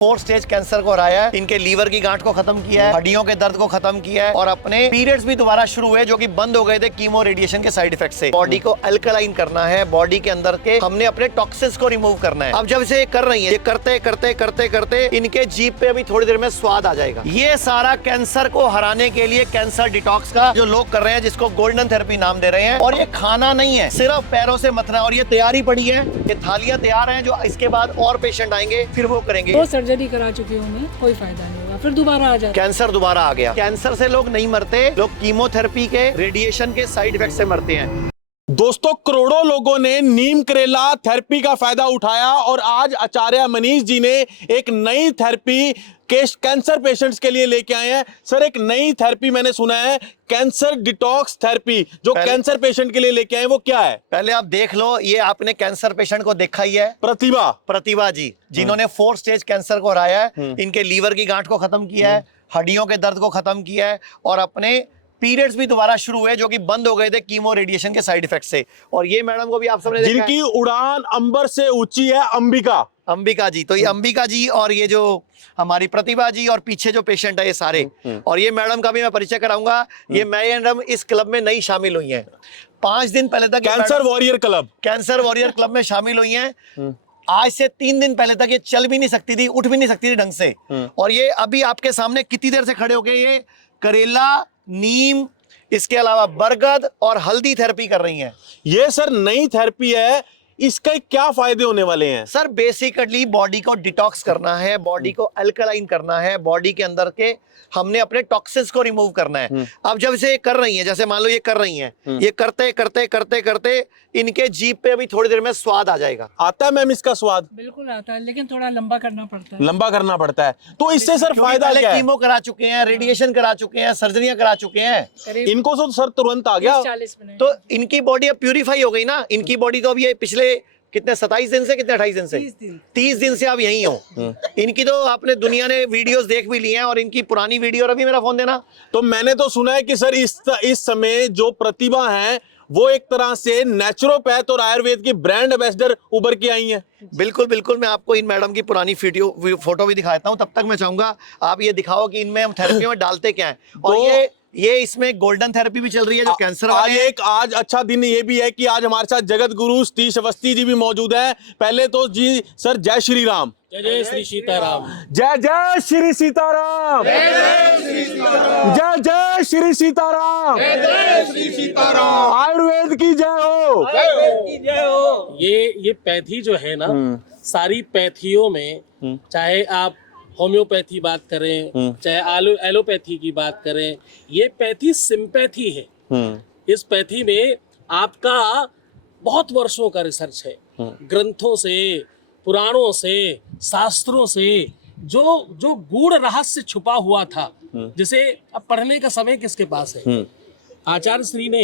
4 stage cancer को हराया है, इनके लीवर की गांठ को खत्म किया है, हड्डियों के दर्द को खत्म किया है और अपने पीरियड्स भी दोबारा शुरू हुए जो कि बंद हो गए थे कीमो रेडिएशन के साइड इफेक्ट से। बॉडी को अल्कलाइन करना है, बॉडी के अंदर के हमने अपने टॉक्सिन्स को रिमूव करना है। अब जब इसे कर रही है, ये करते करते करते करते इनके जीभ पे अभी थोड़ी देर में स्वाद आ जाएगा। ये सारा कैंसर को हराने के लिए कैंसर डिटॉक्स का जो लोग कर रहे हैं, जिसको गोल्डन थेरेपी नाम दे रहे हैं। और ये खाना नहीं है, सिर्फ पैरों से मथना। और ये तैयारी पड़ी है, ये थालियां तैयार हैं, जो इसके बाद और पेशेंट आएंगे फिर वो करेंगे। वो सर्जरी करा चुकी हूँ मैं, कोई फायदा नहीं हुआ, फिर दोबारा आ जाता। कैंसर दोबारा आ गया। कैंसर से लोग नहीं मरते, लोग कीमोथेरेपी के रेडिएशन के साइड इफेक्ट से मरते हैं। दोस्तों, करोड़ों लोगों ने नीम करेला थेरेपी का फायदा उठाया और आज आचार्य मनीष जी ने एक नई थेरेपी कैंसर पेशेंट्स के लिए लेके आए हैं। सर, एक नई थेरेपी मैंने सुना है, कैंसर डिटॉक्स थेरेपी, जो कैंसर पेशेंट के लिए लेके आए हैं, वो क्या है? पहले आप देख लो, ये आपने कैंसर पेशेंट को देखा ही है, प्रतिभा जी, जिन्होंने 4 स्टेज कैंसर को हराया है, इनके लीवर की गांठ को खत्म किया है, हड्डियों के दर्द को खत्म किया है और अपने पीरियड्स भी दोबारा शुरू हुए जो कि बंद हो गए थे कीमो रेडिएशन के साइड इफेक्ट से। और ये मैडम को भी आप सबने देखा जिनकी उड़ान अंबर से ऊंची है, अंबिका जी। तो ये अंबिका जी और ये जो हमारी प्रतिभा जी और पीछे जो पेशेंट है ये सारे। और ये मैडम का भी मैं परिचय कराऊंगा। ये मैडम इस क्लब में नई शामिल हुई हैं। 5 दिन पहले तक कैंसर वॉरियर क्लब में शामिल हुई हैं। आज से 3 दिन पहले तक ये चल भी नहीं सकती थी, उठ भी नहीं सकती थी ढंग से। और ये अभी आपके सामने कितनी देर से खड़े हो गए, ये करेला, नीम, इसके अलावा बरगद और हल्दी थेरेपी कर रही हैं। ये सर नई थेरेपी है, इसके क्या फायदे होने वाले हैं? सर, बेसिकली बॉडी को डिटॉक्स करना है, बॉडी को अल्कलाइन करना है, बॉडी के अंदर के हमने अपने टॉक्सिन्स को रिमूव करना है। अब जब इसे कर रही हैं, जैसे मान लो ये कर रही हैं, ये करते करते करते करते इनके जीभ पे अभी थोड़ी देर में स्वाद आ जाएगा। आता है मैम इसका स्वाद? बिल्कुल आता है, लेकिन थोड़ा लंबा करना पड़ता है। तो इससे सर फायदा क्या है? कीमो करा चुके हैं, रेडिएशन करा चुके हैं, सर्जरियां करा चुके हैं, इनको तो सर तुरंत आ गया। 40 मिनट तो इनकी बॉडी अब प्यूरिफाई हो गई ना। इनकी बॉडी तो अब ये पिछले कितने 27 दिन से, कितने 28 दिन से, 30 दिन से आप यहीं हो। इनकी तो आपने दुनिया ने वीडियोस देख भी ली हैं और इनकी पुरानी वीडियो। अभी मेरा फोन देना। तो मैंने तो सुना है कि सर इस समय जो प्रतिभा है वो एक तरह से नेचुरोपैथ और आयुर्वेद की ब्रांड एम्बेसडर उभर के आई हैं। बिल्कुल बिल्कुल, मैं आपको इन मैडम की पुरानी फोटो भी दिखाता हूँ। तब तक मैं चाहूंगा आप ये दिखाओ कि इनमें हम थेरेपी में डालते क्या है। और तो ये इसमें गोल्डन थेरेपी भी चल रही है जो कैंसर वाले। आज अच्छा दिन ये भी है कि आज हमारे साथ जगत गुरु सतीश अवस्थी जी भी मौजूद है। पहले तो जी सर, जय श्री राम। जय श्री सीताराम। जय जय श्री सीताराम। जय जय श्री सीताराम। आयुर्वेद की जय हो। ये पैथी जो है ना, सारी पैथियों में, चाहे आप होम्योपैथी बात करें, चाहे एलोपैथी की बात करें, ये पैथी सिंपैथी है। इस पैथी में आपका बहुत वर्षों का रिसर्च है, ग्रंथों से, पुराणों से, शास्त्रों से जो गूढ़ रहस्य छुपा हुआ था, जिसे अब पढ़ने का समय किसके पास है। आचार्य श्री ने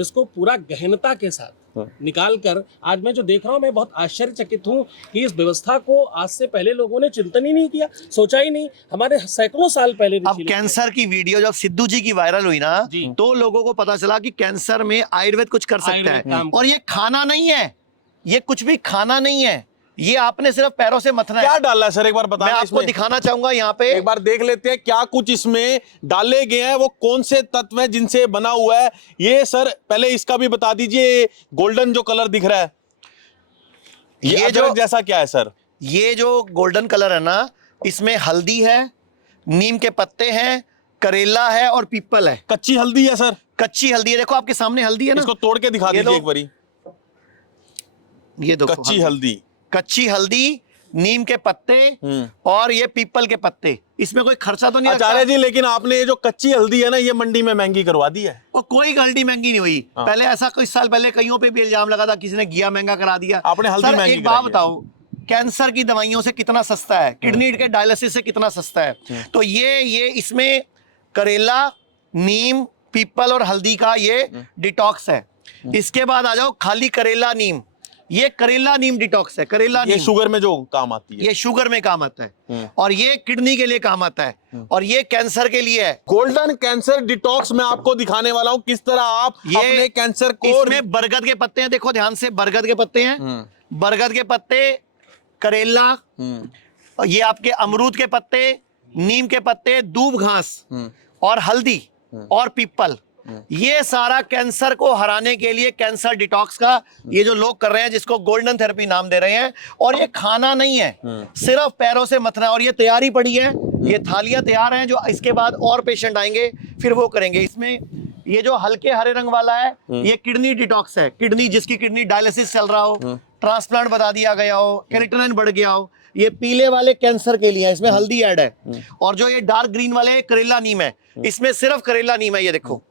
इसको पूरा गहनता के साथ निकाल कर, आज मैं जो देख रहा हूँ, मैं बहुत आश्चर्यचकित हूँ कि इस व्यवस्था को आज से पहले लोगों ने चिंतन ही नहीं किया, सोचा ही नहीं। हमारे सैकड़ों साल पहले अब कैंसर की वीडियो जब सिद्धू जी की वायरल हुई ना, तो लोगों को पता चला कि कैंसर में आयुर्वेद कुछ कर सकता है। और ये खाना नहीं है, ये कुछ भी खाना नहीं है, ये आपने सिर्फ पैरों से मथना है। क्या डाला है सर, एक बार बताएं। मैं आपको दिखाना चाहूंगा, यहाँ पे एक बार देख लेते हैं क्या कुछ इसमें डाले गए हैं, वो कौन से तत्व हैं जिनसे बना हुआ है। ये सर पहले इसका भी बता दीजिए, गोल्डन जो कलर दिख रहा है, ये जो जैसा क्या है सर? ये जो गोल्डन कलर है ना, इसमें हल्दी है, नीम के पत्ते हैं, करेला है और पीपल है। कच्ची हल्दी है सर? कच्ची हल्दी है, देखो आपके सामने हल्दी है ना। इसको तोड़ के दिखा दीजिए एक बारी। ये देखो, कच्ची हल्दी, नीम के पत्ते और ये पीपल के पत्ते। इसमें कोई खर्चा तो नहीं आचार्य जी, लेकिन आपने ये जो कच्ची हल्दी है ना, ये मंडी में महंगी करवा दी है। और कोई हल्दी महंगी नहीं हुई। पहले ऐसा कुछ साल पहले कईयों पे भी इल्जाम लगा था, किसी ने घिया महंगा करा दिया। आपने हल्दी महंगी। एक बात बताओ, कैंसर की दवाइयों से कितना सस्ता है, किडनी के डायलिसिस से कितना सस्ता है। तो ये इसमें करेला, नीम, पीपल और हल्दी का ये डिटॉक्स है। इसके बाद आ जाओ खाली करेला नीम, ये करेला नीम डिटॉक्स है। करेला नीम शुगर में जो काम आती है, ये शुगर में काम आता है और ये किडनी के लिए काम आता है और ये कैंसर के लिए है। गोल्डन कैंसर डिटॉक्स में आपको दिखाने वाला हूं किस तरह आप अपने कैंसर को। इसमें बरगद के पत्ते हैं, देखो ध्यान से, बरगद के पत्ते हैं, बरगद के पत्ते, करेला, और ये आपके अमरूद के पत्ते, नीम के पत्ते, दूब घास और हल्दी और पीपल, ये सारा कैंसर को हराने के लिए कैंसर डिटॉक्स का ये जो लोग कर रहे हैं, जिसको गोल्डन थेरेपी नाम दे रहे हैं। और ये खाना नहीं है, सिर्फ पैरों से मथना। और ये तैयारी पड़ी है, ये थालियां तैयार हैं, जो इसके बाद और पेशेंट आएंगे फिर वो करेंगे। इसमें ये जो हल्के हरे रंग वाला है, ये किडनी डिटॉक्स है। किडनी, जिसकी किडनी डायलिसिस चल रहा हो, ट्रांसप्लांट बता दिया गया हो, केराटिन बढ़ गया हो, ये पीले वाले कैंसर के लिए है, इसमें हल्दी ऐड है। और जो ये डार्क ग्रीन वाले करेला नीम है, इसमें सिर्फ करेला नीम है। ये देखो,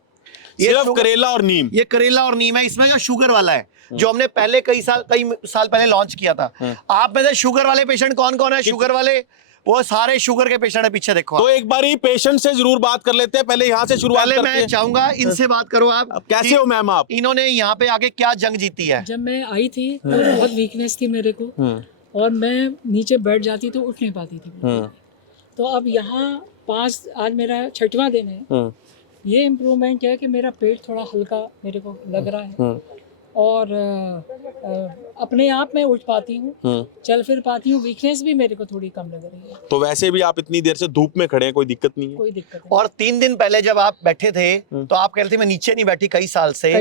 ये सिर्फ करेला और नीम, ये करेला और नीम है। इसमें जो शुगर वाला है, जो हमने पहले कई साल पहले लॉन्च किया था। आप में से शुगर वाले पेशेंट कौन कौन है? शुगर वाले, वो सारे शुगर के पेशेंट है, पीछे देखो। तो एक बार ही पेशेंट से जरूर बात कर लेते हैं, पहले यहाँ से शुरुआत पहले करते मैं हैं। चाहूंगा इनसे बात करो आप। कैसे हो मैम आप? इन्होंने यहाँ पे आके क्या जंग जीती है? जब मैं आई थी तो बहुत वीकनेस थी मेरे को, और मैं नीचे बैठ जाती तो उठ नहीं पाती थी। तो अब यहाँ आज मेरा 6वां दिन है। ये इम्प्रूवमेंट क्या है कि मेरा पेट थोड़ा हल्का मेरे को लग रहा है, और अपने आप में उठ पाती हूँ, चल फिर पाती हूँ। वीकनेस भी मेरे को थोड़ी कम लग रही है। तो वैसे भी आप इतनी देर से धूप में खड़े हैं, कोई दिक्कत नहीं है? कोई दिक्कत नहीं। और 3 दिन पहले जब आप बैठे थे तो आप कह रहे थे मैं नीचे नहीं बैठी कई साल से।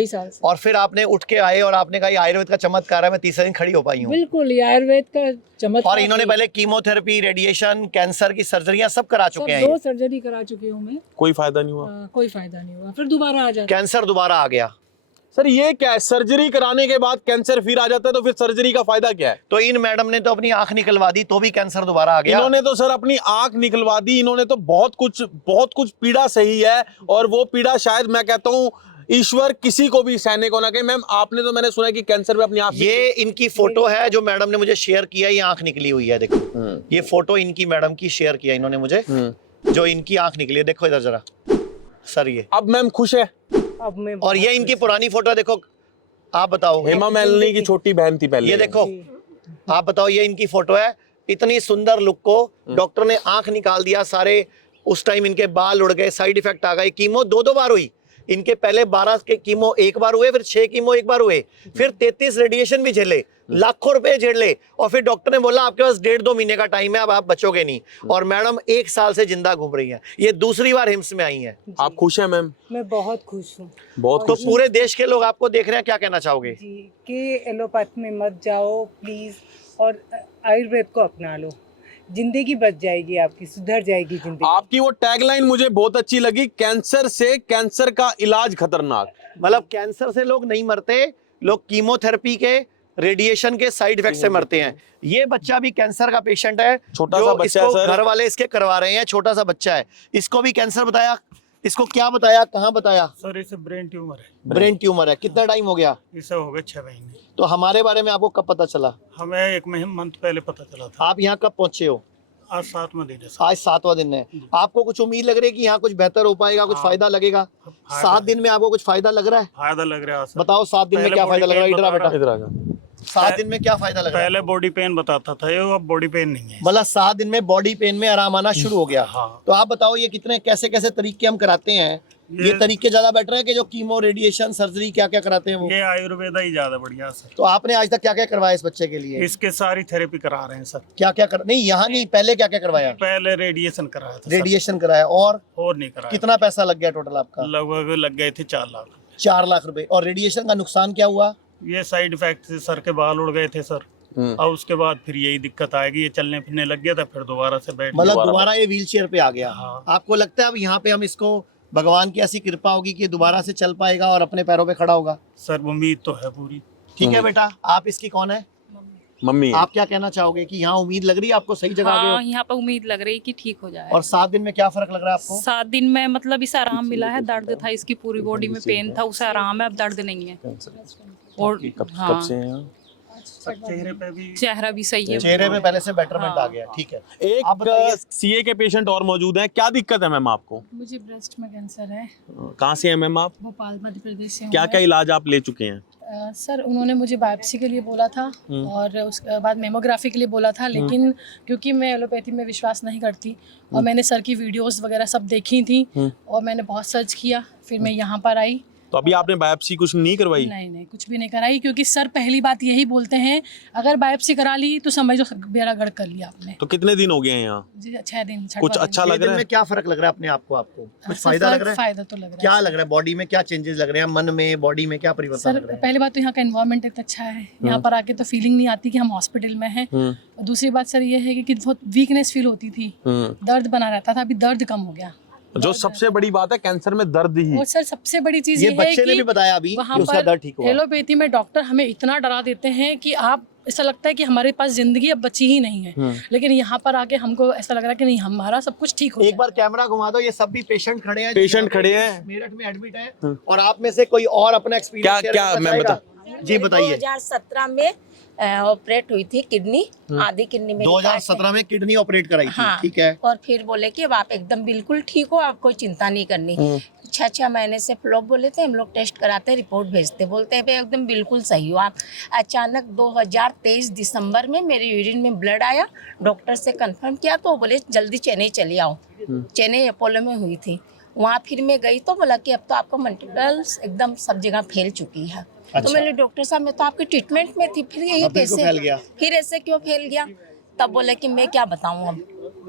और फिर आपने उठ के आए और आपने कहा ये आयुर्वेद का चमत्कार है, मैं तीसरे दिन खड़ी हो पाई हूँ। बिल्कुल, ये आयुर्वेद का चमत्कार। और इन्होंने पहले कीमोथेरेपी, रेडिएशन, कैंसर की सर्जरियां सब करा चुके हैं। 2 सर्जरी करा चुकी हूँ मैं, कोई फायदा नहीं हुआ? कोई फायदा नहीं हुआ। फिर दोबारा आ जाता, कैंसर दोबारा आ गया। सर ये क्या है, सर्जरी कराने के बाद कैंसर फिर आ जाता है, तो फिर सर्जरी का फायदा क्या है? तो इन मैडम ने तो अपनी आंख निकलवा दी तो भी कैंसर दोबारा आ गया। इन्होंने तो सर अपनी आंख निकलवा दी, इन्होंने तो बहुत कुछ पीड़ा सही है, और वो पीड़ा शायद मैं कहता हूँ ईश्वर किसी को भी सहने को ना कहे। मैम आपने तो, मैंने सुना है कि कैंसर पे अपनी आंख, ये इनकी फोटो है जो मैडम ने मुझे शेयर किया, ये आंख निकली हुई है देखो। ये फोटो इनकी मैडम की शेयर किया इन्होंने मुझे, जो इनकी आंख निकली है, देखो इधर जरा सर। ये अब मैम खुश है? अब मैं और ये इनकी पुरानी फोटो देखो, आप बताओ। हेमा मालिनी की छोटी बहन थी पहले। ये देखो, आप बताओ, ये इनकी फोटो है। इतनी सुंदर लुक को डॉक्टर ने आंख निकाल दिया सारे। उस टाइम इनके बाल उड़ गए, साइड इफेक्ट आ गए। कीमो 2 बार हुई इनके, पहले 12 के कीमो 1 बार हुए, फिर 6 कीमो 1 बार हुए, फिर 33 रेडिएशन भी झेले, लाखों रुपए झेल ले। और फिर डॉक्टर ने बोला आपके पास 1.5-2 महीने का टाइम है, अब आप बचोगे नहीं। और मैडम 1 साल से जिंदा घूम रही हैं। ये दूसरी बार हिम्स में आई हैं। आप खुश हैं मैम? मैं बहुत खुश हूँ। बहुत तो खुश। पूरे देश के लोग आपको देख रहे हैं, क्या कहना चाहोगे? जी, कि एलोपैथ में मत जाओ प्लीज, और आयुर्वेद को अपना लो, जिंदगी बच जाएगी आपकी, सुधर जाएगी जिंदगी। आपकी वो टैगलाइन मुझे बहुत अच्छी लगी, कैंसर से कैंसर का इलाज खतरनाक। मतलब कैंसर से लोग नहीं मरते, लोग कीमोथेरेपी के, रेडिएशन के साइड इफेक्ट से मरते हैं। ये बच्चा भी कैंसर का पेशेंट है, छोटा जो सा बच्चा है इसको सर। घर वाले इसके करवा रहे हैं। छोटा सा बच्चा है, इसको भी कैंसर बताया। इसको क्या बताया, कहाँ बताया? सर इसे ब्रेन ट्यूमर है। ब्रेन ट्यूमर है। कितना टाइम हो गया? इसे हो गए 6 महीने। तो हमारे बारे में आपको कब पता चला? हमें 1 मंथ पहले पता चला था। आप यहाँ कब पहुंचे हो? आज 7वां दिन है सर। आज 7वां दिन है। आपको कुछ उम्मीद लग रही है कि यहाँ कुछ बेहतर हो पाएगा, कुछ फायदा लगेगा? 7 दिन में आपको कुछ फायदा लग रहा है? फायदा लग रहा है सर। बताओ 7 दिन में पहले क्या फायदा लग रहा है? body इधर आ pain बेटा, इधर आ जा। 7 दिन में क्या फायदा लग रहा है? पहले बॉडी पेन बताता था, ये अब बॉडी पेन नहीं है। मतलब 7 दिन में बॉडी पेन में आराम आना शुरू हो गया। हाँ। तो आप बताओ ये कितने कैसे कैसे तरीके हम कराते हैं? ये तरीके ज्यादा बेटर है कि जो कीमो, रेडिएशन, सर्जरी क्या क्या कराते हैं वो? ये आयुर्वेदा ही ज्यादा बढ़िया सर। तो आपने आज तक क्या क्या करवाया इस बच्चे के लिए? इसके सारी थेरेपी करा रहे हैं सर। क्या क्या कर, नहीं यहाँ नहीं, पहले क्या क्या करवाया? पहले रेडिएशन कराया था सर। रेडिएशन कराया। और नहीं कराया। कितना पैसा लग गया टोटल आपका? लगभग लग गए थे 4 लाख। 4 लाख रुपए। और रेडिएशन का नुकसान क्या हुआ? ये साइड इफेक्ट से सर के बाल उड़ गए थे सर। और उसके बाद फिर यही दिक्कत आएगी, ये चलने फिरने लग गया था, फिर दोबारा से बैठ मतलब दोबारा ये व्हील चेयर पे आ गया। हाँ। आपको लगता है अब यहाँ पे हम इसको, भगवान की ऐसी कृपा होगी कि दोबारा से चल पाएगा और अपने पैरों पे खड़ा होगा? सर उम्मीद तो है पूरी। ठीक है बेटा, आप इसकी कौन है? मम्मी। आप क्या कहना चाहोगे कि यहाँ उम्मीद लग रही है आपको, सही जगह आ गए हो? हाँ, यहाँ पर उम्मीद लग रही है कि ठीक हो जाए। और 7 दिन में क्या फर्क लग रहा है आपको? 7 दिन में मतलब इसे आराम मिला है। दर्द था, इसकी पूरी बॉडी में पेन था, उसे आराम है, अब दर्द नहीं है। और कब हाँ, से हैं? चेहरे पे भी चेहरा भी सही है। चेहरे में पहले से बेटरमेंट आ गया। ठीक है, आप एक बताइए। सीए के पेशेंट और मौजूद हैं, क्या दिक्कत है मैम आपको? मुझे ब्रेस्ट में कैंसर है। कहाँ से हैं मैम आप? भोपाल, मध्य प्रदेश से हूँ क्या मैं। क्या इलाज आप ले चुके हैं? सर उन्होंने मुझे बायोप्सी के लिए बोला था, और उसके बाद मेमोग्राफी के लिए बोला था, लेकिन क्योंकि मैं एलोपैथी में विश्वास नहीं करती, और मैंने सर की वीडियोस वगैरह सब देखी थी, और मैंने बहुत सर्च किया, फिर मैं यहाँ पर आई, तो अभी आपने बायोप्सी कुछ नहीं करवाई? नहीं नहीं, कुछ भी नहीं कराई, क्योंकि सर पहली बात यही बोलते हैं अगर बायोप्सी करा ली तो समझो बेड़ा गर्क कर लिया आपने। तो कितने दिन हो गए हैं यहाँ? जी 6 दिन। कुछ अच्छा लग रहा है? में क्या फर्क लग रहा है अपने आप को? आपको कुछ फायदा लग रहा है? फायदा तो लग रहा है। क्या लग रहा है? बॉडी में क्या चेंजेस लग रहे हैं? मन में, बॉडी में क्या परिवर्तन सर लग रहा है? पहली बात तो यहाँ का एनवायरनमेंट इतना अच्छा है, यहाँ पर आके तो फीलिंग नहीं आती कि हम हॉस्पिटल में हैं। और दूसरी बात सर ये है कि बहुत वीकनेस फील होती थी, दर्द बना रहता था, अभी दर्द कम हो गया। जो सबसे बड़ी बात है कैंसर में दर्द ही। और सर सबसे बड़ी चीज ये है बच्चे ने कि भी बताया अभी वहाँ कि उसका पर दर्द ठीक हुआ। एलोपैथी में डॉक्टर हमें इतना डरा देते हैं कि आप, ऐसा लगता है कि हमारे पास जिंदगी अब बची ही नहीं है। लेकिन यहाँ पर आके हमको ऐसा लग रहा है कि नहीं, हमारा सब कुछ ठीक हो एक बार कैमरा घुमा दो, ये सब भी पेशेंट खड़े हैं, पेशेंट खड़े हैं, मेरठ में एडमिट हैं, और आप में से कोई और अपना एक्सपीरियंस क्या मैं बता। जी बताइए। 2017 में ऑपरेट हुई थी किडनी, आधी किडनी में 2017 में किडनी ऑपरेट कराई थी। हाँ, ठीक है। और फिर बोले कि अब आप एकदम बिल्कुल ठीक हो, आप कोई चिंता नहीं करनी। 6 महीने से फ्लॉप बोले थे, हम लोग टेस्ट कराते, रिपोर्ट भेजते, बोलते हैं भाई एकदम बिल्कुल सही हो आप। अचानक 2023 दिसंबर में मेरे यूरिन में ब्लड आया, डॉक्टर से कंफर्म किया तो बोले जल्दी चेन्नई चली आओ। चेन्नई अपोलो में हुई थी, वहाँ फिर मैं गई तो बोला कि अब तो आपका मल्टीपल्स एकदम सब जगह फैल चुकी है। तो मैंने डॉक्टर साहब, मैं तो आपके ट्रीटमेंट में थी, फिर ये कैसे फैल गया? फिर ऐसे क्यों फैल गया? तब बोले कि मैं क्या बताऊँ अब,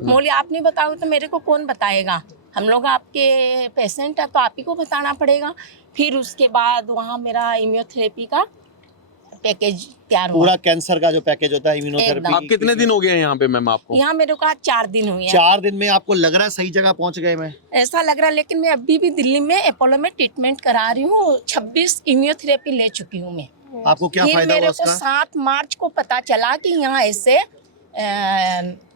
बोले आप नहीं बताओगे तो मेरे को कौन बताएगा, हम लोग आपके पेशेंट है तो आप ही को बताना पड़ेगा। फिर उसके बाद वहाँ मेरा इम्यूनोथेरेपी का पैकेज तैयार हुआ, पूरा कैंसर का जो पैकेज होता है, इम्यूनोथेरेपी। आप कितने दिन हो गए हैं यहाँ पे मैम आपको? यहाँ मेरे को आज 4 दिन हुए हैं। 4 दिन में आपको लग रहा है सही जगह पहुँच गए? मैं ऐसा लग रहा है, लेकिन मैं अभी भी दिल्ली में अपोलो में ट्रीटमेंट करा रही हूँ, 26 इम्यूनोथेरेपी ले चुकी हूँ मैं। आपको क्या फिर फायदा हुआ मेरे को उसका? 7 मार्च को पता चला कि यहाँ ऐसे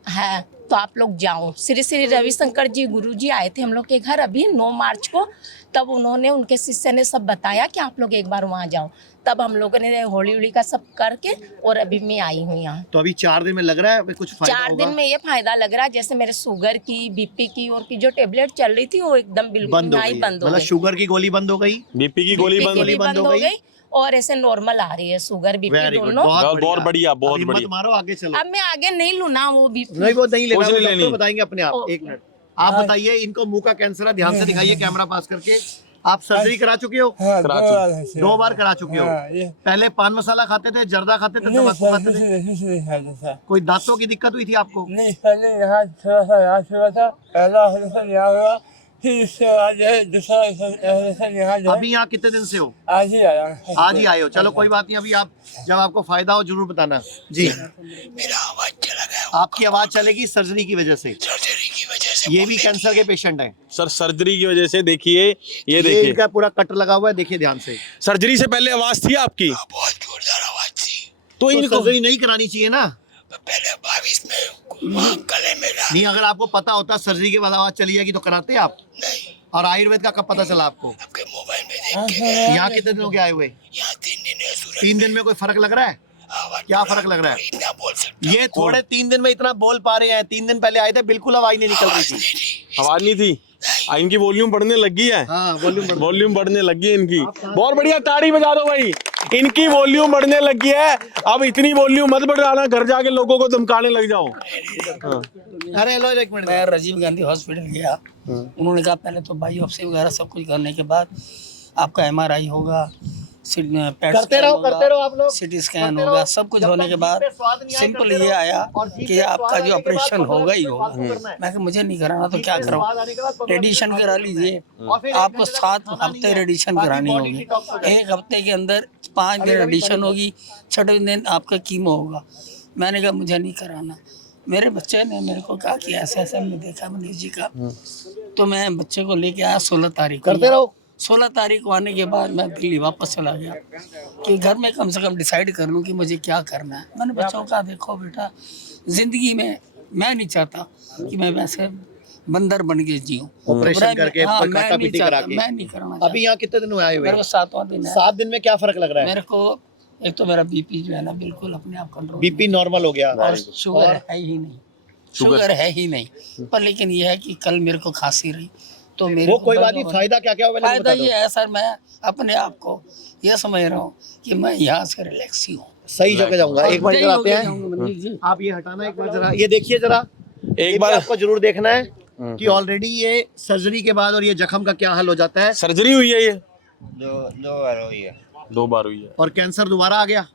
है, तो आप लोग जाओ। श्री श्री रविशंकर जी गुरुजी आए थे हम लोग के घर अभी 9 मार्च को, तब उन्होंने, उनके शिष्य ने सब बताया कि आप लोग एक बार वहाँ जाओ। तब हम लोगों ने होली का सब करके और अभी मैं आई हूँ यहाँ। तो अभी 4 दिन में लग रहा है कुछ फायदा 4 होगा? दिन में ये फायदा लग रहा है, जैसे मेरे शुगर की, बीपी की और की जो टेबलेट चल रही थी वो एकदम बिल्कुल बंद हो नहीं गई, बंद हो मतलब गई। शुगर की गोली बंद हो गई, बीपी की गोली बीपी की बंद भी बंद हो गई और ऐसे नॉर्मल आ रही है शुगर बीपी Very good, दोनों। बहुत बढ़िया, बहुत हिम्मत बढ़िया। मारो, आगे चलो। अब मैं आगे नहीं लूँ ना वो बीपी। नहीं, वो नहीं लेना, कुछ वो नहीं डॉक्टर लेनी। बताएंगे अपने आप। एक मिनट, आप बताइए, इनको मुंह का कैंसर है, ध्यान से दिखाइए कैमरा पास करके। आप सर्जरी करा चुके हो? करा चुके। 2 बार करा चुके हो। पहले पान मसाला खाते थे, जर्दा खाते थे, तंबाकू खाते थे? कोई दांतों की दिक्कत हुई थी आपको? नहीं, पहले यहाँ थोड़ा सा याद हुआ था, पहला ऑपरेशन यहाँ हुआ, फिर इसके बाद जो है दूसरा ऑपरेशन यहाँ जो है, अभी यहाँ कितने दिन से हो? आज ही आया। आज ही आए हो? चलो कोई बात नहीं, अभी आप जब आपको फायदा हो जरूर बताना। जी, मेरा आवाज चला गया। आपकी आवाज चलेगी सर्जरी की वजह से। सर्जरी की वजह से ये भी कैंसर के पेशेंट हैं। सर सर्जरी की वजह से देखिए, ये ये देखिए इनका पूरा कट लगा हुआ है, देखिए ध्यान से। सर्जरी से पहले आवाज थी आपकी? बहुत जोरदार आवाज थी। तो तो इनको सर्जरी नहीं करानी चाहिए ना? पहले 22 में वहाँ गले में नहीं, अगर आपको पता होता सर्जरी के बाद आवाज चली जाएगी तो कराते आप? नहीं, और आयुर्वेद का कब पता चला आपको? आपके मोबाइल में देख के। यहाँ कितने दिन हो गए आए हुए? यहाँ 3 दिन है सूरज। 3 दिन में कोई फर्क लग रहा है? क्या फर्क लग रहा है? इतना बोल सकता ये थोड़े 3 दिन में इतना बोल पा रहे हैं, 3 दिन पहले आए थे बिल्कुल आवाज नहीं निकल रही थी। आवाज नहीं थी। इनकी वॉल्यूम बढ़ने लगी है। हाँ, वॉल्यूम बढ़ने लगी है इनकी। बहुत बढ़िया, ताड़ी बजा दो भाई। इनकी वॉल्यूम बढ़ने लगी है। अब इतनी वॉल्यूम मत बढ़ाना, घर जाके लोगों को धमकाने लग जाओ। अरे लो एक मिनट। मैं राजीव गांधी हॉस्पिटल गया, उन्होंने कहा पहले तो बायोप्सी वगैरह सब कुछ करने के बाद आपका MRI होगा, करते रहो आप लोग, सिटी स्कैन होगा, सब कुछ होने के बाद सिंपल ये आया कि आपका जो ऑपरेशन होगा ही होगा। मैं कहा मुझे नहीं कराना तो क्या कराऊं, रेडिएशन करा लीजिए, आपको 7 हफ्ते रेडिएशन करानी होगी। 1 हफ्ते के अंदर 5 दिन रेडिएशन होगी, 6वें दिन आपका कीमो होगा। मैंने कहा मुझे नहीं कराना। मेरे बच्चे ने मेरे को कहा कि ऐसे ऐसे हमने देखा मनीष जी का, तो मैं बच्चे को लेके आया 16 तारीख को। करते रहो। 16 तारीख को आने के बाद मैं दिल्ली वापस चला गया कि घर में कम से कम डिसाइड कर लूँ कि मुझे क्या करना है। मैंने बच्चों का, देखो बेटा, ज़िंदगी में मैं नहीं चाहता कि मैं वैसे बंदर बन के जीऊँ, ऑपरेशन करके काटापीटी करा के। मैं नहीं करना। अभी यहाँ कितने दिन हुए आए हुए? मेरे को 7वां दिन है। 7 दिन में क्या फर्क लग रहा है? मेरे को एक तो मेरा बीपी जो है ना बिल्कुल अपने आप कंट्रोल, बीपी नॉर्मल हो गया और शुगर है ही नहीं, शुगर है ही नहीं। पर लेकिन ये है कि कल मेरे को खांसी रही तो मेरे वो को कोई बात नहीं, फायदा क्या क्या हुआ? फायदा ये है सर, मैं अपने आप को ये समझ रहा हूँ कि मैं यहाँ से रिलैक्स ही हूँ, सही जगह जाऊंगा। एक बार इधर आते हैं, हैं। आप ये हटाना एक बार जरा, ये देखिए जरा, एक बार आपको जरूर देखना है कि ऑलरेडी ये सर्जरी के बाद और ये जख्म का क्या हाल हो जाता है। सर्जरी हुई है ये? दो बार हुई है। 2 बार हुई है। और कैंसर दोबारा आ गया,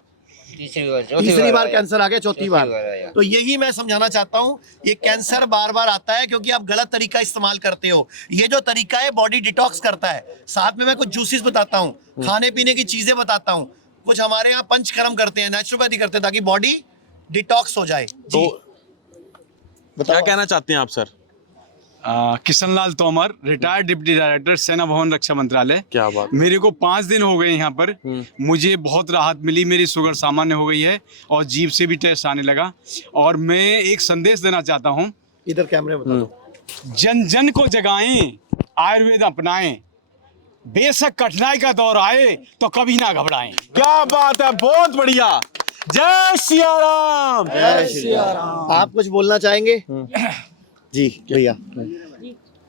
तीसरी बार कैंसर आ गया, चौथी बार। आया। तो यही मैं समझाना चाहता हूँ, ये कैंसर बार बार आता है क्योंकि आप गलत तरीका इस्तेमाल करते हो। ये जो तरीका है बॉडी डिटॉक्स करता है। साथ में मैं कुछ जूसेस बताता हूँ, खाने पीने की चीजें बताता हूँ, कुछ हमारे यहाँ पंचकर्म करते हैं, नेचुरोपैथी करते हैं ताकि बॉडी डिटॉक्स हो जाए। जी क्या कहना चाहते हैं आप sir? Kishan Lal Tomar, retired deputy director, सेना भवन रक्षा मंत्रालय। क्या बात। मेरे को 5 दिन हो गए यहाँ पर, मुझे बहुत राहत मिली, मेरी शुगर सामान्य हो गई है और जीभ से भी टेस्ट आने लगा। और मैं एक संदेश देना चाहता हूँ, इधर कैमरे में बता दो। जन जन को जगाएं, आयुर्वेद अपनाएं, बेशक कठिनाई का दौर आए तो कभी ना घबराएं। क्या बात है, बहुत बढ़िया। जय सिया राम। जय सिया राम। आप कुछ बोलना चाहेंगे? जी भैया।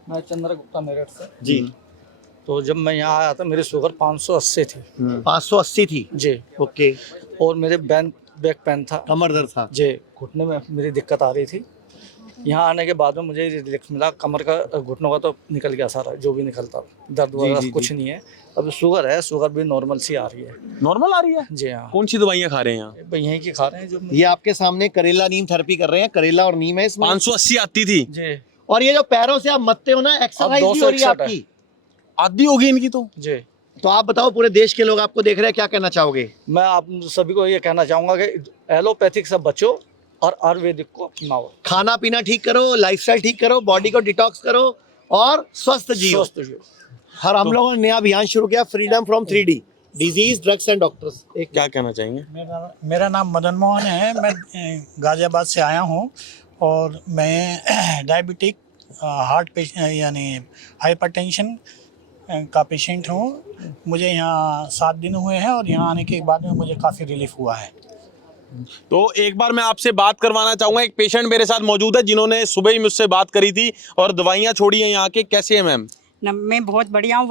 मैं चंद्र गुप्ता मेरठ से जी। तो जब मैं यहाँ आया था मेरी शुगर 580 थी। 580 थी जी। ओके। और मेरे बैक पेन था, कमर दर्द था जी, घुटने में मेरी दिक्कत आ रही थी। यहाँ आने के बाद में मुझे रिलैक्स मिला, कमर का घुटनों का तो निकल गया सारा जो भी निकलता, दर्द वगैरह कुछ नहीं है। अब शुगर है, शुगर भी नॉर्मल सी आ रही है। नॉर्मल आ रही है? जी हाँ। कौन सी दवाइयाँ खा रहे हैं यहाँ? यहीं की खा रहे हैं जो ये आपके सामने करेला नीम थेरेपी कर रहे हैं, करेला और नीम है इसमें। 580 आती थी जी। और ये जो पैरों से आप मत्ते हो ना, एक्सरसाइज भी हो रही है आपकी। आदि होगी इनकी तो। जी। तो आप बताओ, पूरे देश के लोग आपको देख रहे हैं, क्या कहना चाहोगे? मैं आप सभी को ये कहना चाहूँगा कि एलोपैथिक से बचो और आयुर्वेदिक को अपनाओ। खाना पीना ठीक करो, लाइफस्टाइल ठीक करो, बॉडी को डिटॉक्स करो और स्वस्थ जियो। हर हम लोगों ने नया अभियान शुरू किया, freedom from 3D, disease, drugs and doctors. एक क्या कहना चाहेंगे? मेरा नाम मदन मोहन है, मैं गाजियाबाद से आया हूँ और मैं डायबिटिक, हार्ट पेशेंट यानी हाइपरटेंशन का पेशेंट हूँ। मुझे यहाँ 7 दिन हुए हैं और यहाँ आने के बाद में मुझे काफ़ी रिलीफ हुआ है। तो एक बार मैं आपसे बात करवाना चाहूंगा, एक पेशेंट मेरे साथ मौजूद है जिन्होंने सुबह ही मुझसे बात करी थी और दवाइयाँ छोड़ी हैं यहाँ के। कैसे है मैम? मैं बहुत बढ़िया हूँ।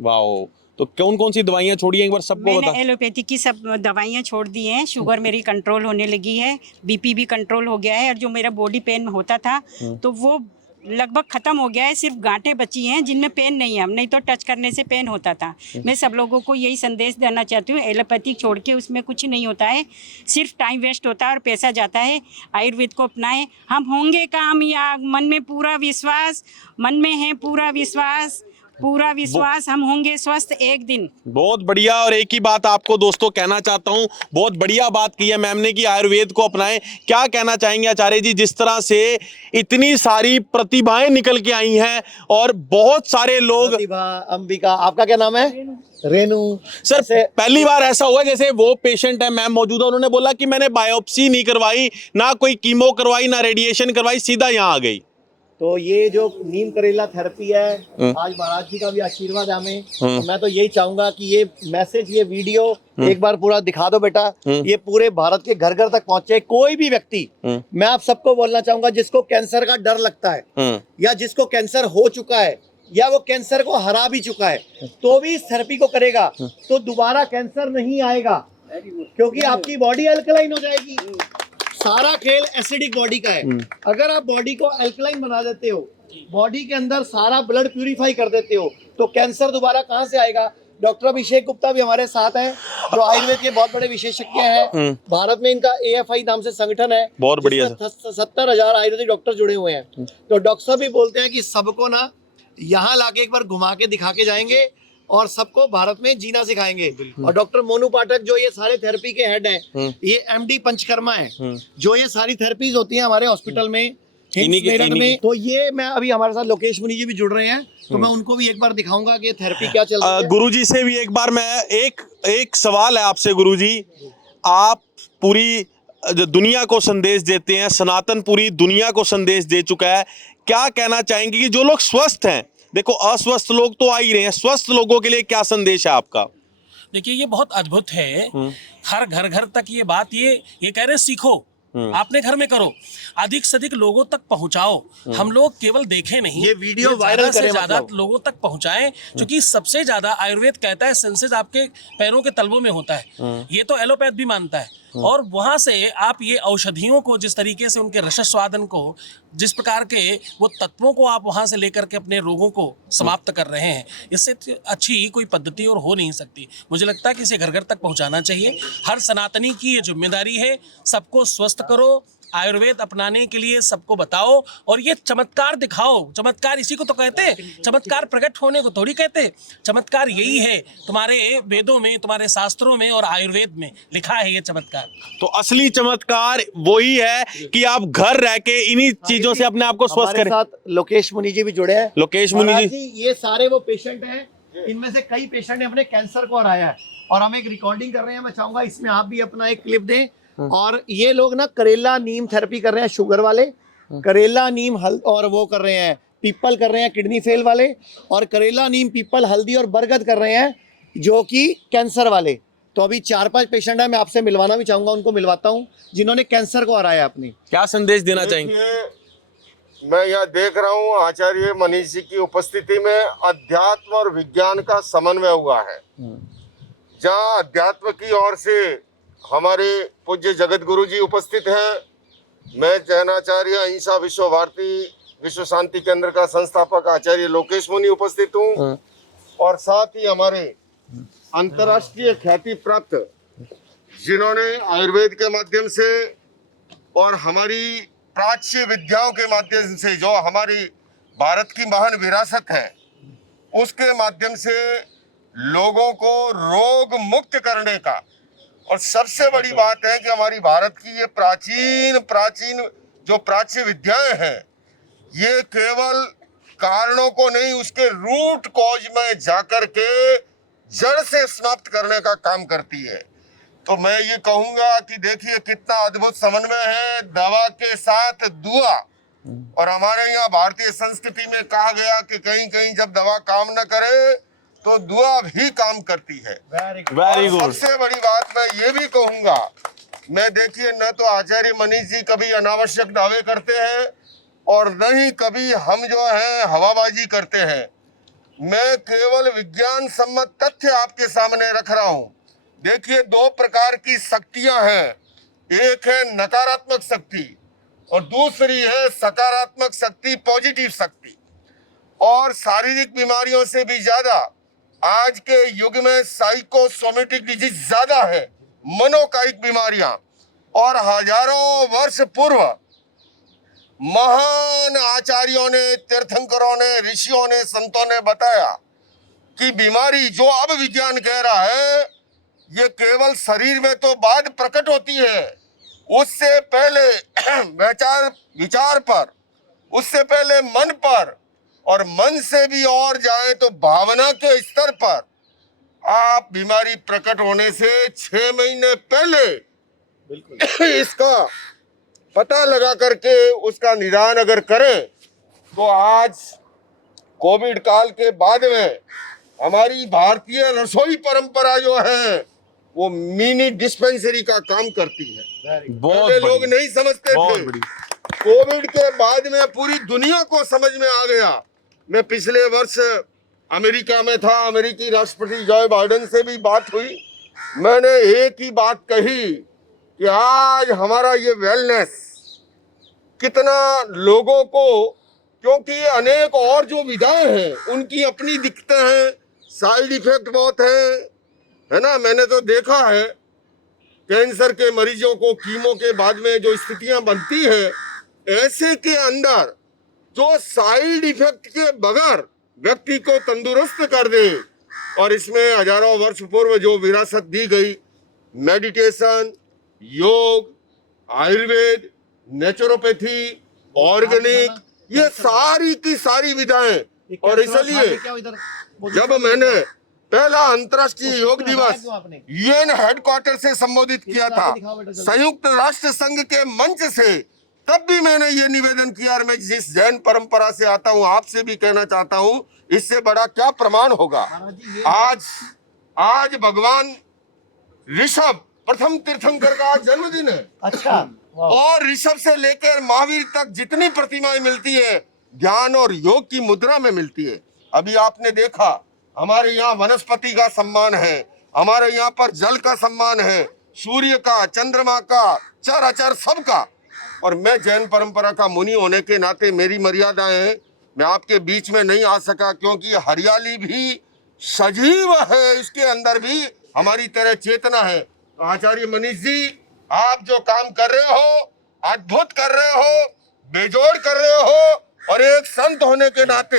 वाओ। तो कौन कौन सी दवाइयाँ छोड़ी हैं एक बार सबको बता। मैंने एलोपैथी की सब दवाइयाँ छोड़ दी हैं। शुगर मेरी कंट्रोल होने लगी है, बीपी भी कंट्रोल हो गया है और जो मेरा बॉडी पेन होता था तो वो लगभग खत्म हो गया है। सिर्फ गांठें बची हैं जिनमें पेन नहीं है, नहीं तो टच करने से पेन होता था। मैं सब लोगों को यही संदेश देना चाहती हूँ, एलोपैथिक छोड़ के उसमें कुछ नहीं होता है, सिर्फ टाइम वेस्ट होता है और पैसा जाता है। आयुर्वेद को अपनाएं, हम होंगे कामयाब। मन में पूरा विश्वास, मन में है पूरा विश्वास, पूरा विश्वास, हम होंगे स्वस्थ एक दिन। बहुत बढ़िया। और एक ही बात आपको दोस्तों कहना चाहता हूं, बहुत बढ़िया बात की है मैम ने कि आयुर्वेद को अपनाएं। क्या कहना चाहेंगे आचार्य जी, जिस तरह से इतनी सारी प्रतिभाएं निकल के आई हैं और बहुत सारे लोग। अंबिका, आपका क्या नाम है? रेनू। सर पहली बार ऐसा हुआ जैसे वो पेशेंट है मैम मौजूद है, उन्होंने बोला कि मैंने बायोप्सी नहीं करवाई, ना कोई कीमो करवाई, ना रेडिएशन करवाई, सीधा यहाँ आ गई। तो ये जो नीम करेला थेरेपी है, आज महाराज जी का भी आशीर्वाद है हमें। तो मैं तो यही चाहूंगा कि ये मैसेज, ये वीडियो एक बार पूरा दिखा दो बेटा, ये पूरे भारत के घर घर तक पहुंचे। कोई भी व्यक्ति, मैं आप सबको बोलना चाहूंगा, जिसको कैंसर का डर लगता है या जिसको कैंसर हो चुका है या वो कैंसर को हरा भी चुका है, तो भी इस थेरेपी को करेगा तो दोबारा कैंसर नहीं आएगा, क्योंकि आपकी बॉडी अल्कलाइन हो जाएगी। सारा खेल एसिडिक बॉडी का है। अगर आप बॉडी को अल्कलाइन बना देते हो, बॉडी के अंदर सारा ब्लड प्यूरिफाई कर देते हो, तो कैंसर दोबारा कहाँ से आएगा? डॉक्टर अभिषेक गुप्ता भी हमारे साथ हैं, जो आयुर्वेद के बहुत बड़े विशेषज्ञ हैं। भारत में इनका AFI नाम से संगठन है, बहुत बढ़िया। 70,000 आयुर्वेदिक डॉक्टर जुड़े हुए हैं। तो डॉक्टर साहब भी बोलते हैं कि सबको ना यहाँ लाके एक बार घुमा के दिखा के जाएंगे और सबको भारत में जीना सिखाएंगे। और डॉक्टर मोनू पाठक जो ये सारे थेरेपी के हेड हैं, ये MD पंचकर्मा है, जो ये सारी थेरेपीज होती हैं हमारे हॉस्पिटल में, मेरठ में। तो ये मैं अभी हमारे साथ लोकेश मुनि जी भी जुड़ रहे हैं, तो मैं उनको भी एक बार दिखाऊंगा कि थेरेपी क्या चल रही है। गुरुजी से भी एक बार मैं एक सवाल है आपसे गुरुजी, आप पूरी दुनिया को संदेश देते हैं, सनातन पूरी दुनिया को संदेश दे चुका है। क्या कहना चाहेंगे कि जो लोग स्वस्थ हैं, देखो अस्वस्थ लोग तो आ ही रहे हैं, स्वस्थ लोगों के लिए क्या संदेश है आपका? देखिए ये बहुत अद्भुत है, हर घर घर तक ये बात, ये कह रहे हैं सीखो, आपने घर में करो, अधिक से अधिक लोगों तक पहुंचाओ। हम लोग केवल देखें नहीं, ये वीडियो वायरल करें, ज्यादा लोगों तक पहुंचाएं, क्योंकि सबसे ज्यादा आयुर्वेद कहता है सेंसेस आपके पैरों के तलवों में होता है। ये तो एलोपैथ भी मानता है। और वहां से आप ये औषधियों को जिस तरीके से उनके रसस्वादन को, जिस प्रकार के वो तत्वों को आप वहां से लेकर के अपने रोगों को समाप्त कर रहे हैं, इससे अच्छी कोई पद्धति और हो नहीं सकती। मुझे लगता है कि इसे घर घर तक पहुंचाना चाहिए। हर सनातनी की ये जिम्मेदारी है, सबको स्वस्थ करो, आयुर्वेद अपनाने के लिए सबको बताओ और ये चमत्कार दिखाओ। चमत्कार इसी को तो कहते हैं, चमत्कार प्रकट होने को थोड़ी कहते। चमत्कार यही है, तुम्हारे वेदों में, तुम्हारे शास्त्रों में और आयुर्वेद में लिखा है ये चमत्कार। तो असली चमत्कार वही है कि आप घर रह के इन्हीं चीजों से अपने आप को स्वस्थ करें। हमारे साथ लोकेश मुनि जी भी जुड़े हैं। लोकेश मुनि महाराज जी, ये सारे वो पेशेंट हैं, इनमें से कई पेशेंट ने अपने कैंसर को हराया है और हम एक रिकॉर्डिंग कर रहे हैं। मैं चाहूंगा इसमें आप भी अपना एक क्लिप दें। और ये लोग ना करेला नीम थेरेपी कर रहे हैं, शुगर वाले, करेला नीम और वो कर रहे हैं, पीपल कर रहे हैं किडनी फेल वाले, और करेला नीम पीपल हल्दी और बरगद कर रहे हैं जो कि कैंसर वाले। तो अभी 4-5 पेशेंट है, मैं आपसे मिलवाना भी चाहूंगा, उनको मिलवाता हूँ जिन्होंने कैंसर को हराया अपनी। क्या संदेश देना चाहेंगे? मैं यहाँ देख रहा हूँ आचार्य मनीष जी की उपस्थिति में अध्यात्म और विज्ञान का समन्वय हुआ है। जहाँ अध्यात्म की ओर से हमारे पूज्य जगत गुरु जी उपस्थित हैं। मैं जैनाचार्य अहिंसा विश्व भारती विश्व शांति केंद्र का संस्थापक आचार्य लोकेश मुनि उपस्थित हूँ, और साथ ही हमारे अंतर्राष्ट्रीय ख्याति प्राप्त जिन्होंने आयुर्वेद के माध्यम से और हमारी प्राच्य विद्याओं के माध्यम से, जो हमारी भारत की महान विरासत है, उसके माध्यम से लोगों को रोग मुक्त करने का, और सबसे बड़ी बात है कि हमारी भारत की ये प्राचीन जो प्राच्य विद्याएं हैं, ये केवल कारणों को नहीं, उसके रूट कॉज में जाकर के जड़ से समाप्त करने का काम करती है। तो मैं ये कहूंगा कि देखिए कितना अद्भुत समन्वय है दवा के साथ दुआ। और हमारे यहाँ भारतीय संस्कृति में कहा गया कि कहीं कहीं जब दवा काम न करे तो दुआ भी काम करती है। Very good. सबसे बड़ी बात मैं ये भी कहूंगा, मैं देखिए न तो आचार्य मनीष जी कभी अनावश्यक दावे करते हैं और न ही कभी हम जो है हवाबाजी करते हैं। मैं केवल विज्ञान सम्मत तथ्य आपके सामने रख रहा हूं। देखिए 2 प्रकार की शक्तियां हैं, एक है नकारात्मक शक्ति और दूसरी है सकारात्मक शक्ति, पॉजिटिव शक्ति। और शारीरिक बीमारियों से भी ज्यादा आज के युग में साइकोसोमेटिक डिजीज ज्यादा है, मनोकायिक बीमारियां। और हजारों वर्ष पूर्व महान आचार्यों ने, तीर्थंकरों ने, ऋषियों ने, संतों ने बताया कि बीमारी जो अब विज्ञान कह रहा है ये केवल शरीर में तो बाद प्रकट होती है, उससे पहले विचार पर, उससे पहले मन पर, और मन से भी और जाए तो भावना के स्तर पर आप बीमारी प्रकट होने से 6 महीने पहले इसका पता लगा करके उसका निदान अगर करें तो आज कोविड काल के बाद में हमारी भारतीय रसोई परंपरा जो है वो मिनी डिस्पेंसरी का काम करती है। पहले लोग नहीं समझते थे, कोविड के बाद में पूरी दुनिया को समझ में आ गया। मैं पिछले वर्ष अमेरिका में था, अमेरिकी राष्ट्रपति जो बाइडेन से भी बात हुई, मैंने एक ही बात कही कि आज हमारा ये वेलनेस कितना लोगों को, क्योंकि अनेक और जो विधाएं हैं उनकी अपनी दिक्कतें हैं, साइड इफेक्ट बहुत है ना। मैंने तो देखा है कैंसर के मरीजों को कीमो के बाद में जो स्थितियां बनती है, ऐसे के अंदर जो साइड इफेक्ट के बगैर व्यक्ति को तंदुरुस्त कर दे। और इसमें हजारों वर्ष पूर्व जो विरासत दी गई, मेडिटेशन, योग, आयुर्वेद, नेचुरोपैथी, ऑर्गेनिक, ये सारी की सारी विधाएं। और इसलिए जब मैंने पहला अंतर्राष्ट्रीय योग दिवस यूएन हेडक्वार्टर से संबोधित किया था, संयुक्त राष्ट्र संघ के मंच से, तब भी मैंने ये निवेदन किया। और मैं जिस जैन परंपरा से आता हूँ, आपसे भी कहना चाहता हूँ, इससे बड़ा क्या प्रमाण होगा। आज भगवान ऋषभ प्रथम तीर्थंकर का जन्मदिन है। अच्छा। और ऋषभ से लेकर महावीर तक जितनी प्रतिमाएं मिलती है ध्यान और योग की मुद्रा में मिलती है। अभी आपने देखा हमारे यहाँ वनस्पति का सम्मान है, हमारे यहाँ पर जल का सम्मान है, सूर्य का, चंद्रमा का, चराचर सबका। और मैं जैन परंपरा का मुनि होने के नाते मेरी मर्यादाएं हैं, मैं आपके बीच में नहीं आ सका क्योंकि हरियाली भी सजीव है, इसके अंदर भी हमारी तरह चेतना है। तो आचार्य मनीष जी, आप जो काम कर रहे हो अद्भुत कर रहे हो, बेजोड़ कर रहे हो, और एक संत होने के नाते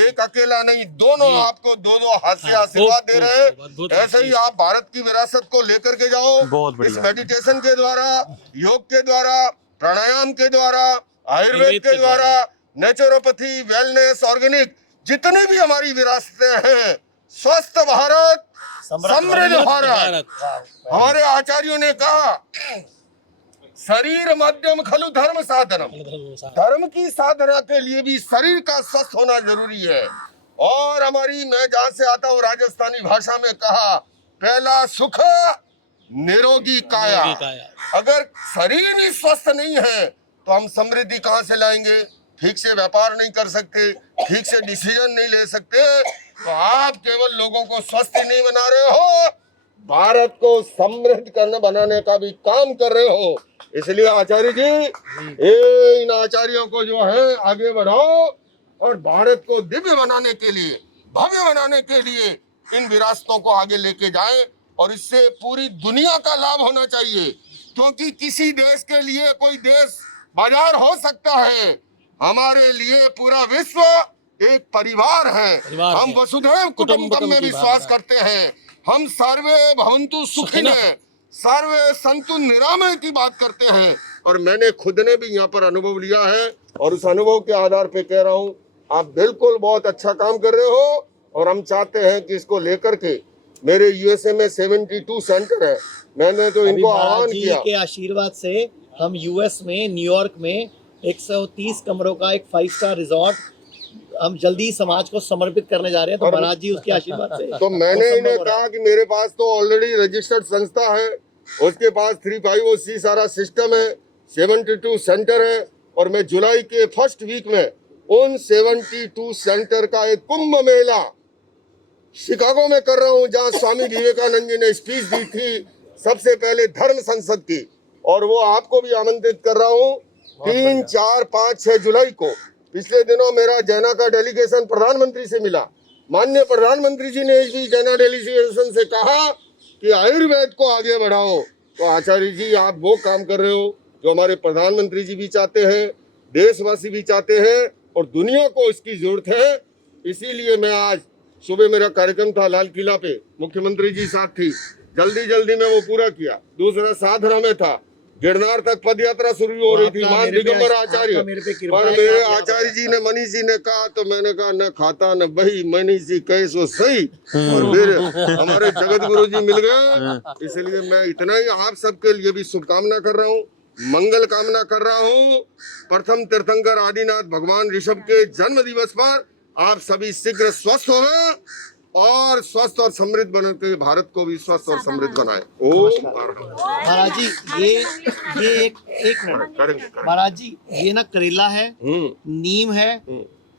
एक अकेला नहीं, दोनों आपको दो हाथ से आशीर्वाद दे रहे हैं। ऐसे ही आप भारत की विरासत को लेकर के जाओ, इस मेडिटेशन के द्वारा, योग के द्वारा, प्राणायाम के द्वारा, आयुर्वेद के द्वारा, नेचुरोपैथी, वेलनेस, ऑर्गेनिक, जितनी भी हमारी विरासतें हैं, स्वस्थ भारत, समृद्ध भारत। हमारे आचार्यों ने कहा शरीर माध्यम खलु धर्म साधनम, धर्म की साधना के लिए भी शरीर का स्वस्थ होना जरूरी है। और हमारी, मैं जहाँ से आता हूँ राजस्थानी भाषा में कहा, पहला सुख निरोगी काया। अगर शरीर ही स्वस्थ नहीं है तो हम समृद्धि कहाँ से लाएंगे? ठीक से व्यापार नहीं कर सकते, ठीक से डिसीजन नहीं ले सकते। तो आप केवल लोगों को स्वस्थ ही नहीं बना रहे हो, भारत को समृद्ध करने बनाने का भी काम कर रहे हो। इसलिए आचार्य जी, इन आचार्यों को जो है आगे बढ़ाओ और भारत को दिव्य बनाने के लिए, भव्य बनाने के लिए इन विरासतों को आगे लेके जाएं, और इससे पूरी दुनिया का लाभ होना चाहिए। क्योंकि किसी देश के लिए कोई देश बाजार हो सकता है, हमारे लिए पूरा विश्व एक परिवार है। हम वसुधैव कुटुंबकम में विश्वास करते हैं। हम सर्वे भवन्तु सुखिनः, सर्वे सन्तु निरामय की बात करते हैं। और मैंने खुद ने भी यहाँ पर अनुभव लिया है, और उस अनुभव के आधार पे कह रहा हूँ, आप बिल्कुल बहुत अच्छा काम कर रहे हो। और हम चाहते हैं कि इसको लेकर के, मेरे यूएसए में 72 सेंटर है, मैंने तो इनको आह्वान किया के आशीर्वाद से हम यूएस में, न्यूयॉर्क में 130 कमरों का एक 5 स्टार रिजॉर्ट हम जल्दी समाज को समर्पित करने जा रहे हैं। तो महाराज जी उसके आशीर्वाद से तो मैंने इन्हें कहा कि मेरे पास तो ऑलरेडी रजिस्टर्ड संस्था है, उसके पास 350C सारा सिस्टम है, 72 सेंटर है, और मैं जुलाई के फर्स्ट वीक में उन 72 सेंटर का एक कुंभ मेला शिकागो में कर रहा हूँ, जहाँ स्वामी विवेकानंद जी ने स्पीच दी थी सबसे पहले धर्म संसद की। और वो आपको भी आमंत्रित कर रहा हूँ 3, 4, 5, 6 जुलाई को। पिछले दिनों मेरा जैना का डेलीगेशन प्रधानमंत्री से मिला। माननीय प्रधानमंत्री जी ने इस जैना डेलीगेशन से कहा कि आयुर्वेद को आगे बढ़ाओ। तो आचार्य जी, आप वो काम कर रहे हो जो हमारे प्रधानमंत्री जी भी चाहते हैं, देशवासी भी चाहते हैं, और दुनिया को इसकी जरूरत है। इसीलिए मैं आज सुबह, मेरा कार्यक्रम था लाल किला पे, मुख्यमंत्री जी साथ थी, जल्दी में वो पूरा किया। दूसरा साधना में था, गिरनार तक पद यात्रा शुरू हो रही थी, मान दिगंबर आचार्य। और मेरे आचार्य जी ने, मनीष जी ने कहा, तो मैंने कहा न खाता न बही, मनीष जी कहे सो सही। और फिर हमारे जगत गुरु जी मिल गए। इसलिए मैं इतना ही आप सबके लिए भी शुभकामना कर रहा हूँ, मंगल कामना कर रहा हूँ। प्रथम तीर्थंकर आदिनाथ भगवान ऋषभ के जन्म दिवस पर आप सभी शीघ्र स्वस्थ हों और स्वस्थ और समृद्ध बन के भारत को भी स्वस्थ और समृद्ध बनाए। ओम महाराज जी, ये एक मिनट महाराज जी, ये ना करेला है, नीम है,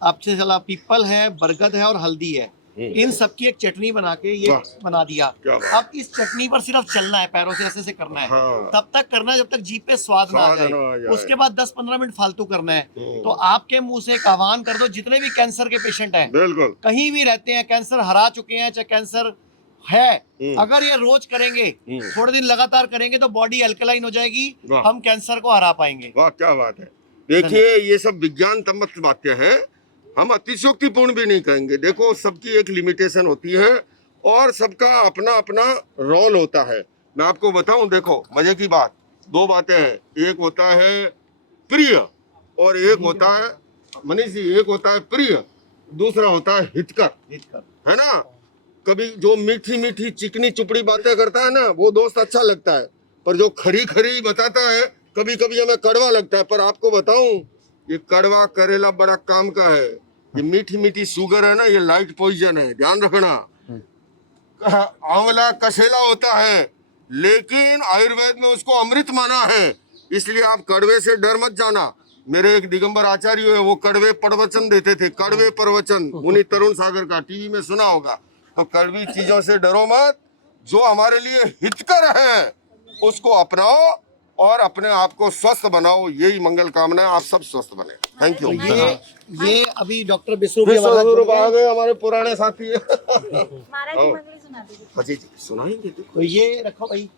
आपसे चला पीपल है, बरगद है और हल्दी है। इन सब की एक चटनी बना के ये बना दिया। अब इस चटनी पर सिर्फ चलना है, पैरों से ऐसे करना है। तब तक करना है जब तक जीभ पे स्वाद ना आ जाए। उसके बाद 10-15 मिनट फालतू करना है। तो आपके मुंह से एक आह्वान कर दो, जितने भी कैंसर के पेशेंट हैं, बिल्कुल कहीं भी रहते हैं, कैंसर हरा चुके हैं, चाहे कैंसर है, अगर ये रोज करेंगे, थोड़े दिन लगातार करेंगे, तो बॉडी अल्कलाइन हो जाएगी, हम कैंसर को हरा पाएंगे। वाह, क्या बात है। देखिए, ये सब विज्ञान सम्मत बातें हैं, हम अतिशयोक्तिपूर्ण भी नहीं कहेंगे। देखो, सबकी एक लिमिटेशन होती है और सबका अपना अपना रोल होता है। मैं आपको बताऊं, देखो मजे की बात, 2 बातें हैं। एक होता है प्रिय और एक होता है, मनीष जी, एक होता है प्रिय, दूसरा होता है हितकर, है ना। कभी जो मीठी मीठी चिकनी चुपड़ी बातें करता है ना, वो दोस्त अच्छा लगता है, पर जो खरी खरी बताता है, कभी कभी हमें कड़वा लगता है। पर आपको बताऊं, ये कड़वा करेला बड़ा काम का है। ये मीठी मीठी शुगर है ना, ये लाइट पॉइजन है, ध्यान रखना। आंवला कसेला होता है, लेकिन आयुर्वेद में उसको अमृत माना है। इसलिए आप कड़वे से डर मत जाना। मेरे एक दिगंबर आचार्य है, वो कड़वे प्रवचन देते थे, कड़वे प्रवचन, मुनि तरुण सागर का, टीवी में सुना होगा। तो कड़वी चीजों से डरो मत, जो हमारे लिए हितकर है उसको अपनाओ और अपने आप को स्वस्थ बनाओ। यही मंगल कामना है, आप सब स्वस्थ बने। Thank you. ये अभी डॉक्टर बिस्रू भी हमारे साथ आ गए, हमारे पुराने साथी है। जी सुनाएंगे। तो ये रखो भाई।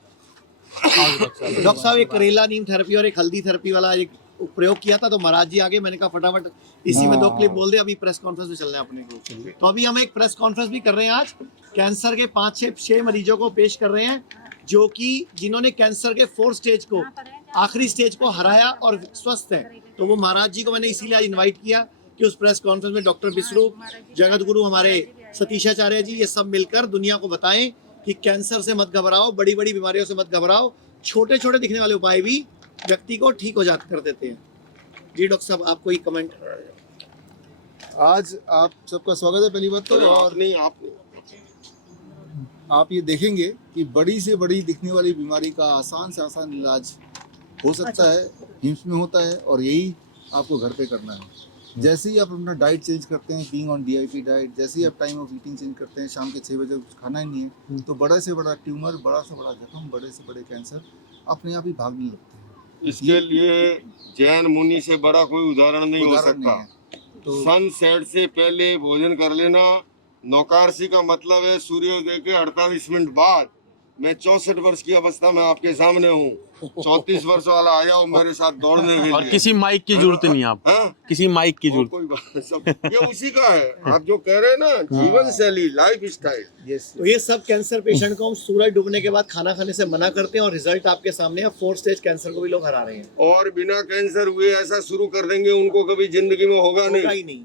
डॉक्टर साहब एक करेला नीम थेरेपी और एक हल्दी थेरेपी वाला एक प्रयोग किया था, तो महाराज जी आगे, मैंने कहा फटाफट इसी में 2 क्लिप बोल दे, अभी प्रेस कॉन्फ्रेंस में चलना है अपने को। तो अभी हम एक प्रेस कॉन्फ्रेंस भी कर रहे हैं आज। कैंसर के 5-6 मरीजों को पेश कर रहे हैं, जो कि जिन्होंने कैंसर के 4 स्टेज को, आखिरी स्टेज को हराया और स्वस्थ है। तो वो महाराज जी को मैंने इसीलिए आज इन्वाइट किया कि उस प्रेस कॉन्फ्रेंस में डॉक्टर बिस्रू, जगत गुरु हमारे सतीशाचार्य जी, ये सब मिलकर दुनिया को बताएं कि कैंसर से मत घबराओ, बड़ी बड़ी बीमारियों से मत घबराओ, छोटे छोटे दिखने वाले उपाय भी व्यक्ति को ठीक हो जाते कर देते हैं। जी डॉक्टर साहब, आपको ही कमेंट। आज आप सबका स्वागत है पहली बात तो, और आप ये देखेंगे कि बड़ी से बड़ी दिखने वाली बीमारी का आसान से आसान इलाज हो सकता है, हिम्स में होता है, और यही आपको घर पे करना है। जैसे ही आप अपना डाइट चेंज करते हैं, बीइंग ऑन DIP डाइट, जैसे ही आप टाइम ऑफ ईटिंग चेंज करते हैं, शाम के 6 बजे कुछ खाना ही नहीं है, तो बड़ा से बड़ा ट्यूमर, बड़ा से बड़ा जख्म, बड़े से बड़े कैंसर अपने आप ही भागने लगते हैं। इसके लिए जैन मुनि से बड़ा कोई उदाहरण नहीं हो सकता। तो सनसेट से पहले भोजन कर लेना। नौकारसी का मतलब है सूर्योदय के 48 मिनट बाद। मैं 64 वर्ष की अवस्था में आपके सामने हूँ। 34 वर्ष वाला आया हो मेरे साथ दौड़ने के लिए। और किसी माइक की जरूरत नहीं, आप किसी माइक की जरूरत। कोई बात सब ये उसी का है। आप जो कह रहे हैं ना, जीवन शैली, लाइफ स्टाइल। तो ये सब कैंसर पेशेंट को हम सूरज डूबने के बाद खाना खाने से मना करते हैं, और रिजल्ट आपके सामने है। 4 स्टेज कैंसर को भी लोग हरा रहे हैं। और बिना कैंसर हुए ऐसा शुरू कर देंगे, उनको कभी जिंदगी में होगा नहीं।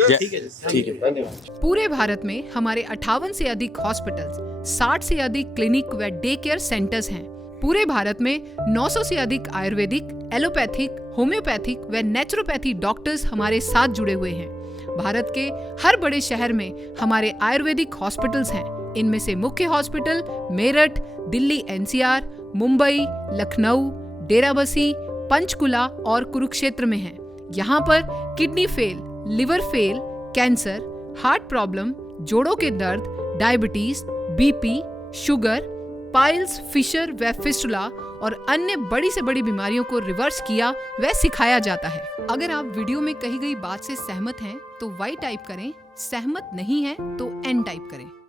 ठीक है। पूरे भारत में हमारे 58 से अधिक हॉस्पिटल्स, 60 से अधिक क्लिनिक व डे केयर सेंटर्स हैं। पूरे भारत में 900 से अधिक आयुर्वेदिक, एलोपैथिक, होम्योपैथिक व नेचुरोपैथी डॉक्टर्स हमारे साथ जुड़े हुए हैं। भारत के हर बड़े शहर में हमारे आयुर्वेदिक हॉस्पिटल्स हैं। इनमें से मुख्य हॉस्पिटल मेरठ, दिल्ली NCR, मुंबई, लखनऊ, डेराबसी, पंचकुला और कुरुक्षेत्र में हैं। यहाँ पर kidney fail, liver fail, cancer, heart problem, जोड़ों के दर्द, diabetes, BP, sugar, piles, fissure व फिस्टुला और अन्य बड़ी से बड़ी बीमारियों को रिवर्स किया व सिखाया जाता है। अगर आप वीडियो में कही गई बात से सहमत हैं तो Y टाइप करें, सहमत नहीं हैं तो N टाइप करें।